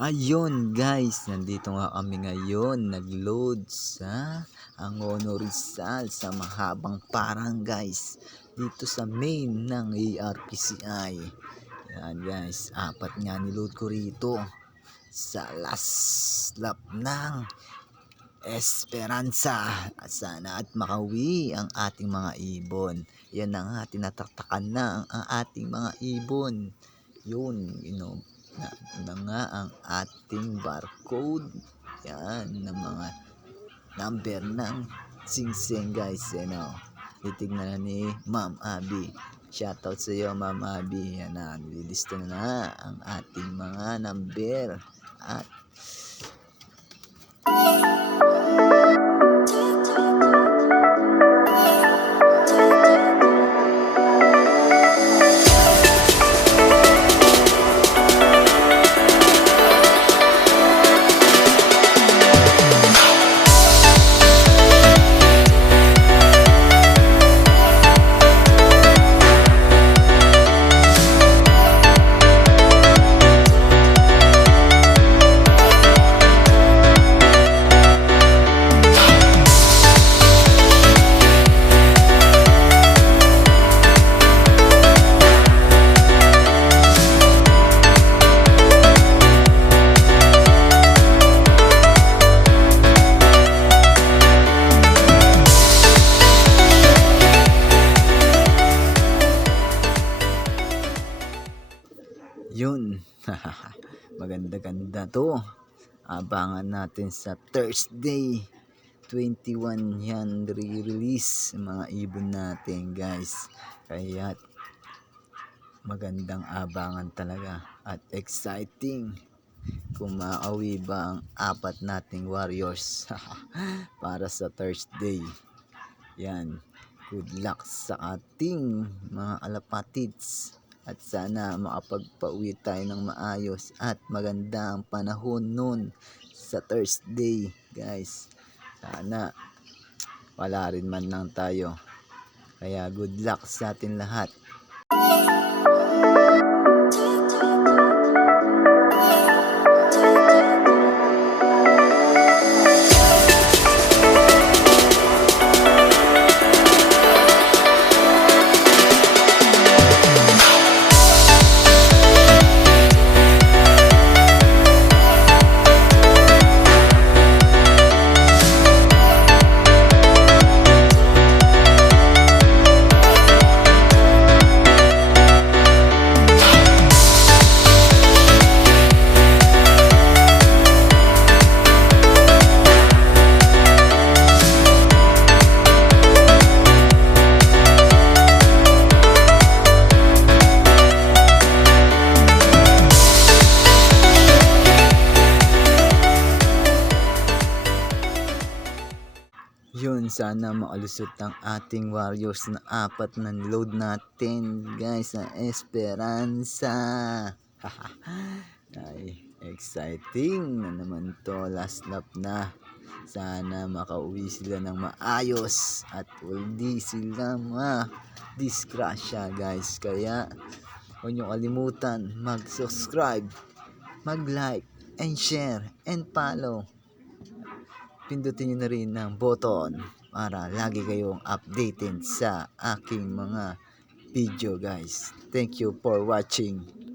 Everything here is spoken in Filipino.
Ayun guys, nandito nga kami ngayon nag-load sa Angono Rizal sa mahabang parang guys dito sa main ng ARPCI. Yan guys, apat nga niload ko rito sa last lap ng Esperanza. Sana at makauwi ang ating mga ibon. Yan na nga, tinataktakan na ang ating mga ibon. Yun, na nga ang ating barcode. Yan, ng mga number ng singsing guys. Titignan na ni Ma'am Abby. Shoutout sa iyo Ma'am Abby. Yan na, nililista na ang ating mga number. At yun. Maganda-ganda to. Abangan natin sa Thursday 21 yan re-release mga ibon natin guys. Kaya magandang abangan talaga at exciting kung maawi ba ang apat nating warriors para sa Thursday. Yan, good luck sa ating mga alapatids at sana makapagpauwi tayo ng maayos at maganda ang panahon nun sa Thursday guys. Sana wala rin man lang tayo, kaya good luck sa atin lahat. Yun, sana makalusot ang ating warriors na apat na load natin guys sa Esperanza. Ay, exciting na naman to, last lap na. Sana makauwi sila ng maayos at hindi sila ma-disgrasya guys. Kaya huwag nyo kalimutan mag-subscribe, mag-like and share and follow. Pindutin nyo na rin ng button para lagi kayong updated sa aking mga video guys. Thank you for watching.